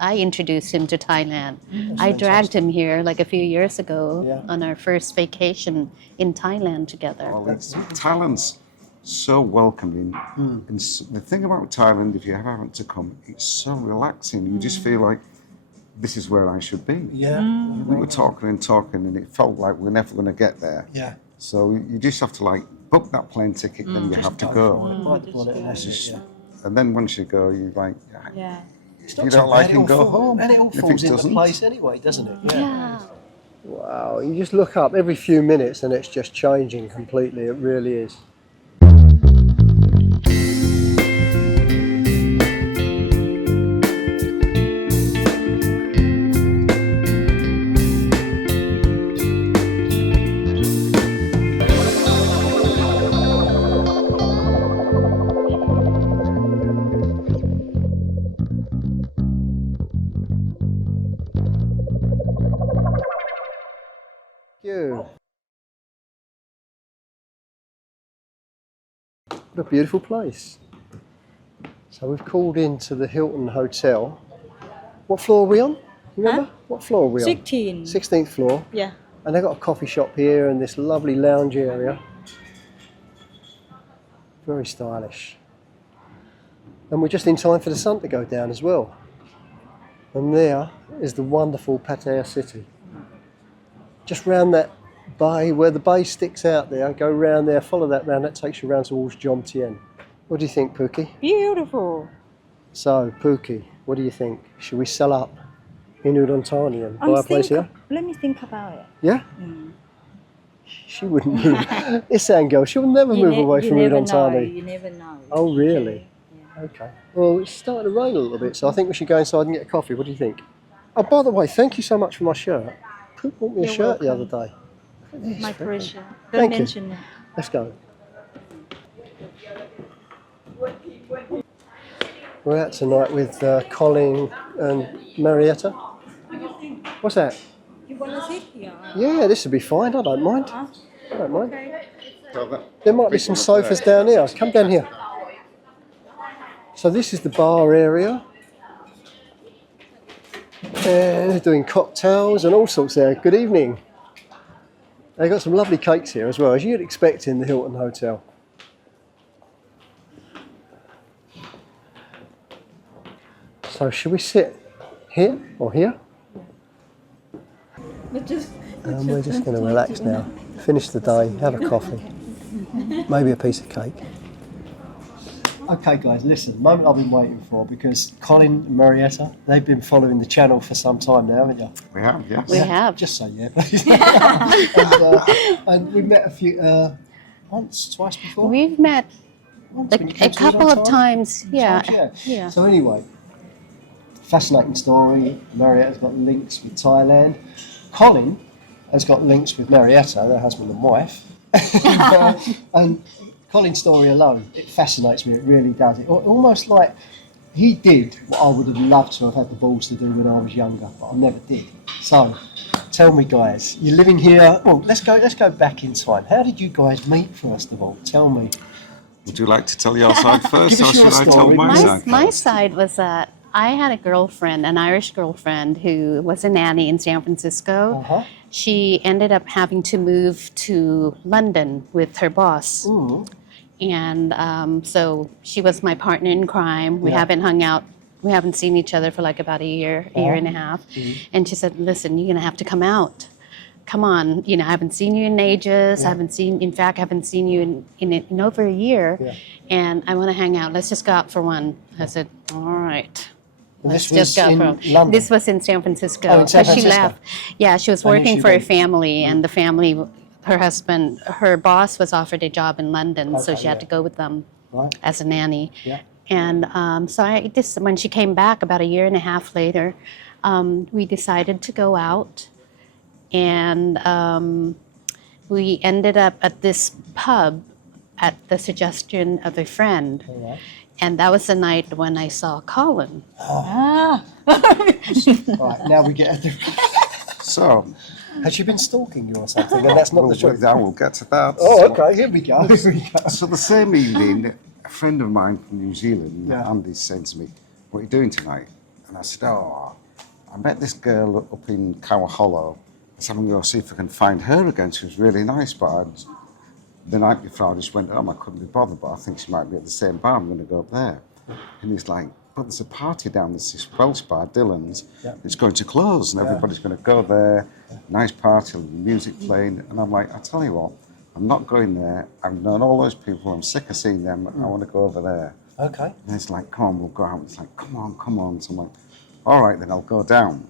I introduced him to Thailand. I dragged him here like a few years ago on our first vacation in Thailand together. Well, Thailand's so welcoming. And the thing about Thailand, if you happen to come, it's so relaxing. You just feel like this is where I should be. Yeah. We were talking, and it felt like we're never going to get there. Yeah. So you just have to like book that plane ticket, then you have to go. And then once you go, you like, you don't like him, go home. And it all falls into place anyway, doesn't it? Yeah. Wow, you just look up every few minutes and it's just changing completely. It really is. What a beautiful place. So we've called into the Hilton Hotel. What floor are we on? Remember? Huh? What floor are we on? 16. 16th floor. Yeah. And they've got a coffee shop here and this lovely lounge area. Very stylish. And we're just in time for the sun to go down as well. And there is the wonderful Pattaya city. Just round that bay, where the bay sticks out there, go round there, follow that round, that takes you round towards Jomtien. What do you think, Pookie? Beautiful. So, Pookie, what do you think? Should we sell up in Udon Thani and buy a place here? Let me think about it. Yeah? She wouldn't move. This girl, she would never move away from Udon Thani. You never know. Oh, really? Yeah. Okay. Well, it's starting to rain a little bit, so I think we should go inside and get a coffee. What do you think? Oh, by the way, thank you so much for my shirt. Pook bought me a shirt the other day. My pressure. Thank Don't mention you. it. Let's go. We're out tonight with Colin and Marietta. What's that? You want to sit here? Yeah, this would be fine. I don't mind. I don't mind. Okay. There might be some sofas down here. Come down here. So this is the bar area. And they're doing cocktails and all sorts there. Good evening. They've got some lovely cakes here as well, as you'd expect in the Hilton Hotel. So should we sit here or here? We're just going to relax now, finish the day, have a coffee, maybe a piece of cake. Okay guys, listen, the moment I've been waiting for, because Colin and Marietta, they've been following the channel for some time now, haven't you? We have, yes. We have. Just say yeah, please. and we've met a few, once, twice before? We've met Once when you a came to couple Udon of Thani? times. Yeah. So anyway, fascinating story. Marietta's got links with Thailand. Colin has got links with Marietta, their husband and wife. And Colin's story alone, it fascinates me, it really does. It almost like he did what I would have loved to have had the balls to do when I was younger, but I never did. So, tell me guys, you're living here, well, let's go back in time. How did you guys meet first of all? Tell me. Would you like to tell your side first, Give or us your should I tell story. my side? My side was that I had a girlfriend, an Irish girlfriend, who was a nanny in San Francisco. Uh-huh. She ended up having to move to London with her boss. And so she was my partner in crime. We haven't hung out. We haven't seen each other for like about a year and a half. And she said, listen, you're going to have to come out. Come on. You know, I haven't seen you in ages. I haven't seen you in over a year. Yeah. And I want to hang out. Let's just go out for one. I said, all right. This was in London? This was in San Francisco. Oh, in San She Francisco. left. Yeah, she was working for a family, and the family, her boss was offered a job in London, so she had to go with them as a nanny. Yeah. And so when she came back about a year and a half later, we decided to go out, and we ended up at this pub at the suggestion of a friend. And that was the night when I saw Colin. Right, now we get a So, has she been stalking you or something? And that's not the truth. I will get to that. Oh, okay, here we go. So the same evening, a friend of mine from New Zealand, Andy, said to me, what are you doing tonight? And I said, oh, I met this girl up in Cow Hollow. I said, I'm going to go see if I can find her again. She was really nice, but the night before I just went home. I couldn't be bothered, but I think she might be at the same bar. I'm going to go up there. And he's like, but there's a party down this Welsh bar, Dylan's. Yeah. It's going to close, and everybody's going to go there. Nice party, music playing. And I'm like, I tell you what, I'm not going there. I've known all those people. I'm sick of seeing them. I want to go over there. Okay. And it's like, come on, we'll go out. It's like, come on. So I'm like, all right, then I'll go down.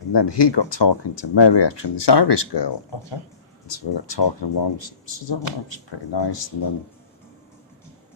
And then he got talking to Marietta and this Irish girl. Okay. And so we got talking along. She says, oh, that's pretty nice. And then,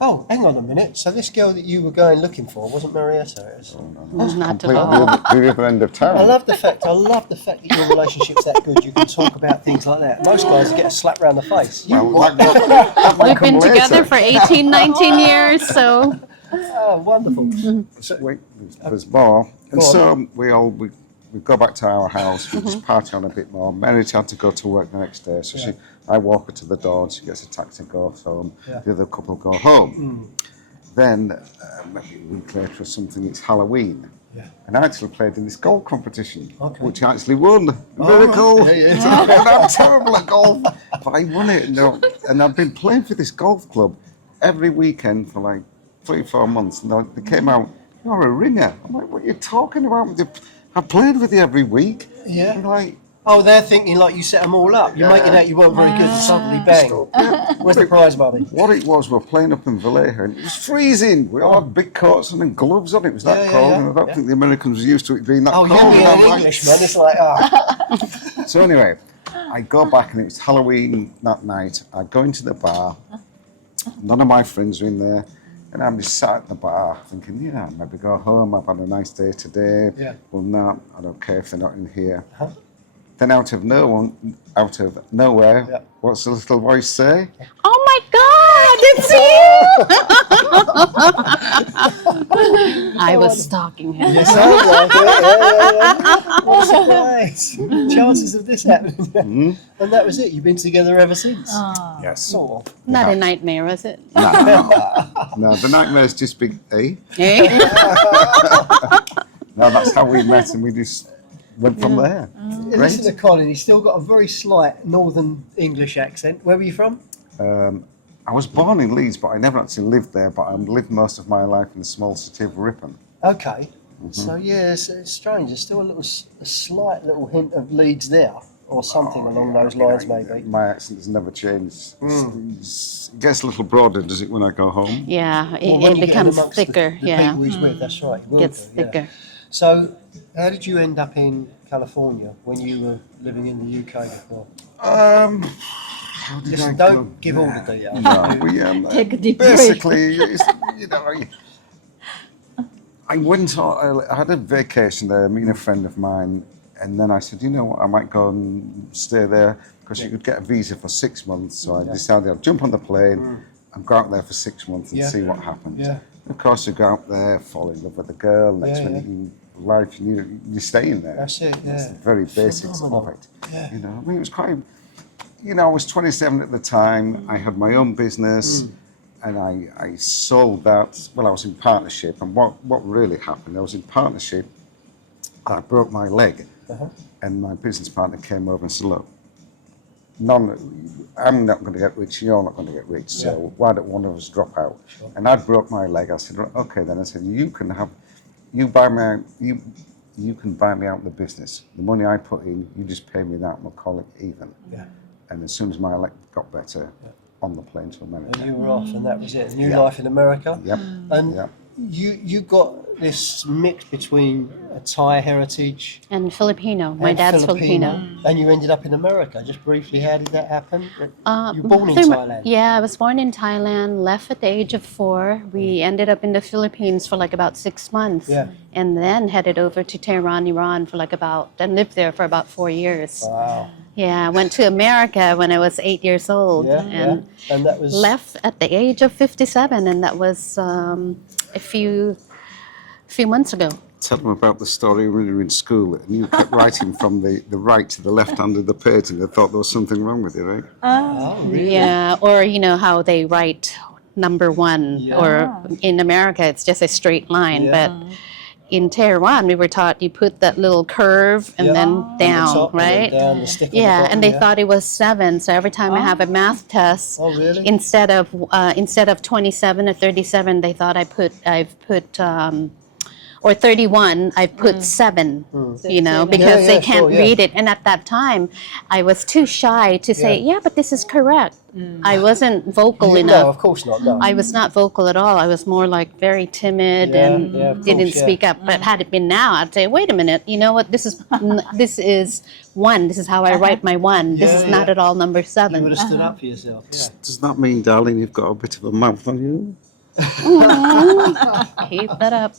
Oh, hang on a minute. So this girl that you were going looking for wasn't Marietta? It was... Not at completely all. the other end of town. I love the fact that your relationship's that good. You can talk about things like that. Most guys get a slap round the face. You Well, what? that might We've been come together later. for 18, 19 years, so Oh, wonderful. Wait, there's more. And Go on. so we go back to our house, we just party on a bit more. Meredith had to go to work the next day, so I walk her to the door and she gets a taxi and goes home. Yeah. The other couple go home. Then, maybe a week later or something, it's Halloween. Yeah. And I actually played in this golf competition, Okay. which I actually won. Miracle! right. Yeah, And I'm terrible at golf, but I won it. And I've been playing for this golf club every weekend for like 3-4 months. And they came out, you're a ringer. I'm like, what are you talking about? I played with you every week. Yeah. I'm like, Oh, they're thinking like you set them all up. You make it out you weren't very good, and suddenly bang. Where's the prize money? what it was, we're playing up in Vallejo and it was freezing. We all had big coats on and gloves on. It was that Yeah, yeah, cold, yeah. and I don't think the Americans were used to it being that Oh, cold. you're And being I'm an like- Englishman. It's like, oh. So anyway, I go back and it was Halloween that night. I go into the bar. None of my friends are in there. And I'm just sat at the bar thinking, maybe go home. I've had a nice day today. Yeah. Well, no, I don't care if they're not in here. Huh? Then out of nowhere, Yeah. what's the little voice say? oh my God, it's you! I was stalking him. It sounds like it. Yeah. What a surprise. Chances of this happening. And that was it. You've been together ever since. Yes. Sort of. Not a nightmare, was it? No, the nightmare's just big A. Eh? No, that's how we met and we just went from there. Listen to Colin. He's still got a very slight Northern English accent. Where were you from? I was born in Leeds, but I never actually lived there. But I lived most of my life in the small city of Ripon. Okay. So yeah, it's strange. There's still a slight little hint of Leeds there, or something along those lines, maybe. My accent has never changed. It gets a little broader, does it, when I go home? Yeah, Well, it when you get in becomes amongst thicker. The Yeah, people he's with, that's right. It will gets do, yeah. thicker. So, how did you end up in California when you were living in the UK before? How did I Listen, go don't give all the there? details. No, Take a deep breath. basically, I went on, I had a vacation there, me and a friend of mine, and then I said, you know what, I might go and stay there because you could get a visa for 6 months. So I decided I'd jump on the plane and go out there for 6 months and Yeah. see what happens. Yeah. Of course, you go out there, fall in love with a girl, next Yeah, minute in life you're staying there. That's it, That's yeah. the very basics of Phenomenal. it. Yeah. You know, I mean, it was quite, I was 27 at the time. I had my own business. And I sold that. Well, I was in partnership, and what really happened? I was in partnership. I broke my leg, and my business partner came over and said, "Look, I'm not going to get rich. You're not going to get rich. So why don't one of us drop out?" Sure. And I broke my leg. I said, "Okay, then." I said, "You can buy me out. You can buy me out the business. The money I put in, you just pay me that, and we'll call it even." Yeah. And as soon as my leg got better, on the plane to America. And you were off, and that was it. New life in America. Yep. And Yep. you got this mix between a Thai heritage And Filipino. My and dad's Filipino. and you ended up in America. Just briefly, how did that happen? You were born in Pretty mu- Thailand. Yeah, I was born in Thailand, left at the age of 4. We ended up in the Philippines for like about 6 months. Yeah. And then headed over to Tehran, Iran for like and lived there for about 4 years. Wow. Yeah, I went to America when I was 8 years old. Yeah, and yeah. And that was left at the age of 57, and that was a few months ago. Tell them about the story when you were in school and you kept writing from the right to the left hand of the page and they thought there was something wrong with you, right? Oh, really? Yeah, or how they write number 1, Yeah. or in America it's just a straight line, Yeah. but in Tehran, we were taught you put that little curve and Yeah. then On the down, top and then right? down, the stick on the Yeah, bottom, and they yeah. thought it was 7. So every time I have a math test, Oh, really? instead of 27 or 37, they thought I've put or 31, I put 7, you know, because Yeah, they yeah, can't sure, yeah. read it. And at that time, I was too shy to say, yeah, but this is correct. I wasn't vocal No, enough. of course not. No. I was not vocal at all. I was more like very timid Yeah, and yeah, of didn't course, yeah. speak up. But had it been now, I'd say, wait a minute, you know what? This is 1. This is how I write my 1. This Yeah, is not yeah. at all number You 7. would have stood up for yourself. Yeah. Does that mean, darling, you've got a bit of a mouth on you? Keep that up.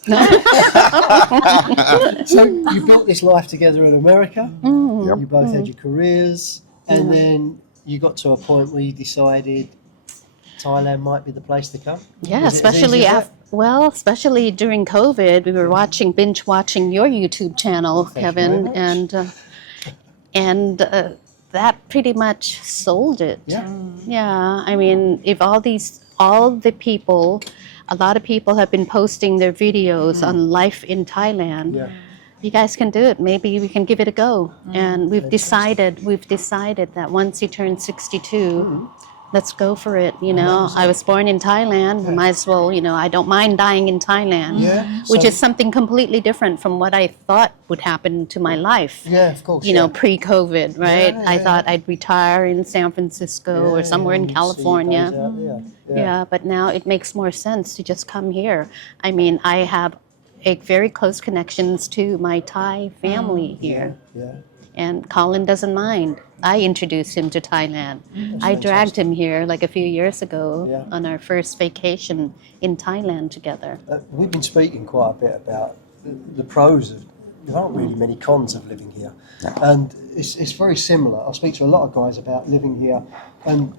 So you built this life together in America. Yep. You both had your careers, and then you got to a point where you decided Thailand might be the place to come. Yeah, Was it as especially easy as that? especially during COVID, we were binge watching your YouTube channel, Thank you Kevin, very much. and that pretty much sold it. Yeah. Yeah, I mean, if a lot of people have been posting their videos on life in Thailand. Yeah. You guys can do it. Maybe we can give it a go. And we've decided that once you turn 62, let's go for it. You know, I was born in Thailand. I might as well, you know, I don't mind dying in Thailand, Yeah, which so- is something completely different from what I thought would happen to my life. Yeah, of course. You know, yeah. pre-COVID, right? Yeah, I yeah. thought I'd retire in San Francisco or somewhere in and you see California. those out there. Yeah, but now it makes more sense to just come here. I mean, I have a very close connections to my Thai family here, Yeah. and Colin doesn't mind. I introduced him to Thailand. I dragged him here like a few years ago Yeah. on our first vacation in Thailand together. We've been speaking quite a bit about the pros of. There aren't really many cons of living here, and it's very similar. I speak to a lot of guys about living here, and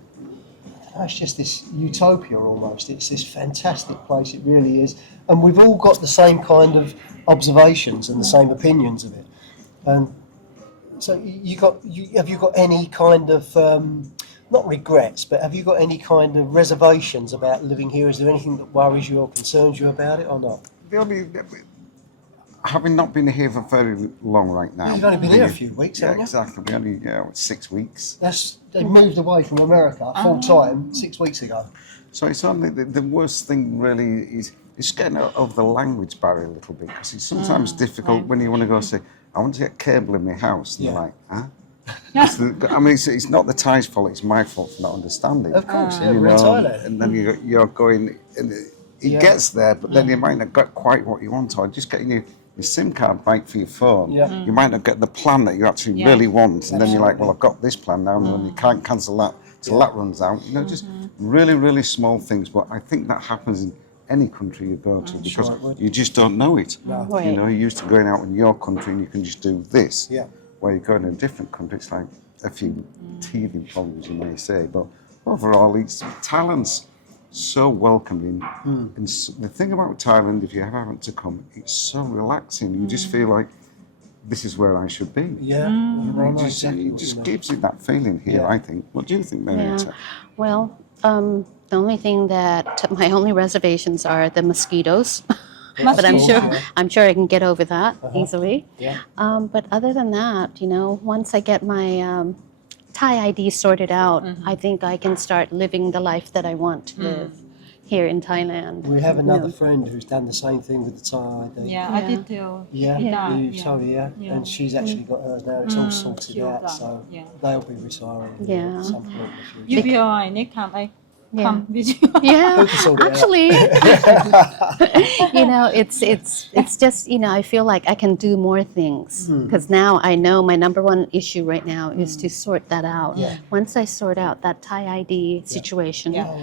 it's just this utopia almost. It's this fantastic place. It really is, and we've all got the same kind of observations and the same opinions of it. And so have you got any kind of not regrets, but have you got any kind of reservations about living here? Is there anything that worries you or concerns you about it, or not? The only, having not been here for very long right now. You've only been here a few weeks, Yeah, haven't you? exactly. We only 6 weeks. They moved away from America full time 6 weeks ago. So it's only the worst thing really is it's getting over the language barrier a little bit, because it's sometimes difficult when you want to go say, I want to get cable in my house, and Yeah. you're like, huh? I mean, it's not the Thai's fault; it's my fault for not understanding. Of course, yeah, You we're in know, Thailand. and then you're going, and it Yeah. gets there, but then you might not get quite what you want, or just getting your SIM card back for your phone. Yeah. You might not get the plan that you actually really want, and then you're like, well, I've got this plan now, and then you can't cancel that till that runs out. You know, just really, really small things. But I think that happens in any country you go to, because Sure it would. you just don't know it. You Right. know, you're used to going out in your country and you can just do this. Yeah. Where you go in a different country, it's like a few teething problems, you may say. But overall, Thailand's so welcoming. And the thing about Thailand, if you ever happen to come, it's so relaxing. You just feel like this is where I should be. Yeah. You know, I know exactly It what just you mean. gives you that feeling here, Yeah. I think. What do you think, Marietta? Yeah. Well, the only thing that my only reservations are the mosquitoes. But I'm sure I can get over that easily. Yeah. But other than that, you know, once I get my Thai ID sorted out, I think I can start living the life that I want to live here in Thailand. We have You another know. friend who's done the same thing with the Thai ID. Yeah, I did too. Yeah, Yeah. you Yeah. told me, yeah. Yeah. And she's actually got hers now. It's all sorted Sure out, done. so Yeah. they'll be retiring Yeah. at some point in the future. You'll be alright. Next time I Yeah. come with you. Yeah, Who can sort it out? actually, you know, it's just, you know, I feel like I can do more things because now I know my number one issue right now is to sort that out. Yeah. Once I sort out that Thai ID situation, Yeah.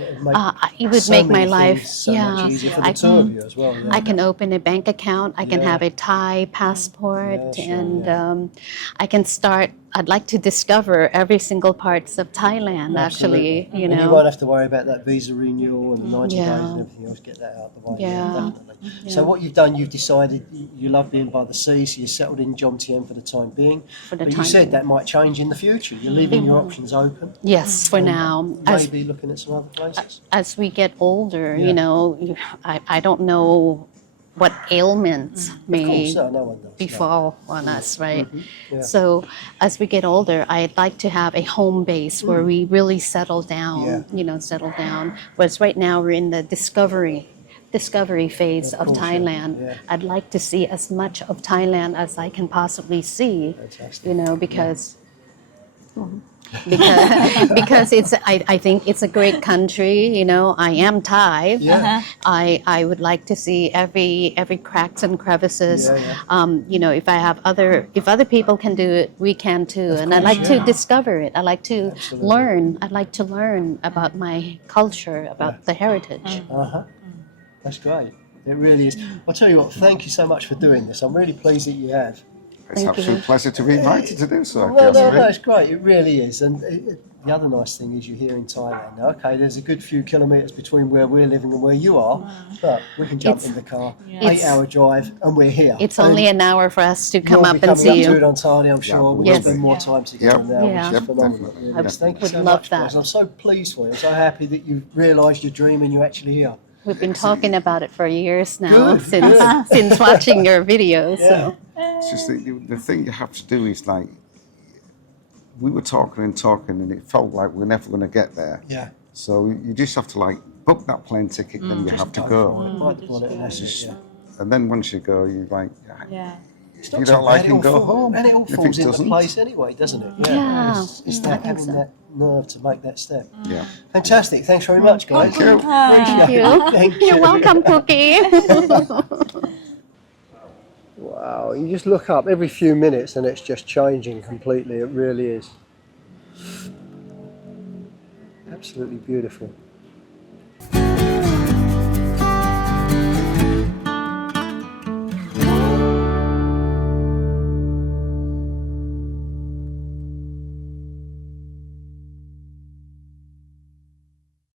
it would so make my many life, things so much easier for the two of you as well. Yeah. I can open a bank account. I can Yeah. have a Thai passport, Yeah, sure, and yeah. I can start. I'd like to discover every single parts of Thailand. Actually, you And know. you won't have to worry about that visa renewal and the 90 Yeah. days and everything else. Get that out of the way. Yeah. Definitely. So what you've done, you've decided you love being by the sea, so you're settled in Jomtien for the time being. For the But you time said being. that might change in the future. You're leaving your options open. Yes, for now. As Maybe looking at some other places. as we get older, Yeah. you know, I don't know what ailments may Of course, no one does. befall on us, right? Yeah. So as we get older, I'd like to have a home base where we really settle down, Yeah. settle down. Whereas right now we're in the discovery phase of course, yeah. Thailand. Yeah. I'd like to see as much of Thailand as I can possibly see, Fantastic. because I think it's a great country. I am Thai. Yeah. I would like to see every cracks and crevices. Yeah, If other people can do it, we can too. And I like to discover it. I like to Absolutely. learn. I like to learn about my culture, about the heritage. Uh-huh. That's great. It really is. I'll tell you what, thank you so much for doing this. I'm really pleased that you have. It's Thank an absolute you. pleasure to be invited to do so. Well, Yes, no, it's great. It really is. And the other nice thing is you're here in Thailand. Now, okay, there's a good few kilometres between where we're living and where you are, but we can jump in the car, Yeah. 8-hour drive, and we're here. It's only an hour for us to come You'll up be and coming see up to you. Udon, Thani, I'm sure. We'll Yes. spend more time together Yep. now, Yeah. which is Yep, phenomenal. definitely. Really. Thank you Would so love much, that. guys. I'm so pleased for you. I'm so happy that you've realised your dream and you're actually here. We've been talking about it for years now, Good, since watching your videos. Yeah. So. It's just the thing you have to do is like, we were talking and it felt like we're never going to get there. Yeah. So you just have to like book that plane ticket, then you have to for go. it. Bite the bullet and that's it, yeah. And then once you go, you like, Yeah. It's if not you too don't like bad. him, It all go fall- home. And it all If it falls into doesn't, place anyway, doesn't it? Yeah. It's I that think having so. that nerve to make that step. Yeah. Fantastic. Thanks very much, guys. Thank you. Thank you. Thank You're welcome, Pookie. Wow, you just look up every few minutes and it's just changing completely. It really is. Absolutely beautiful.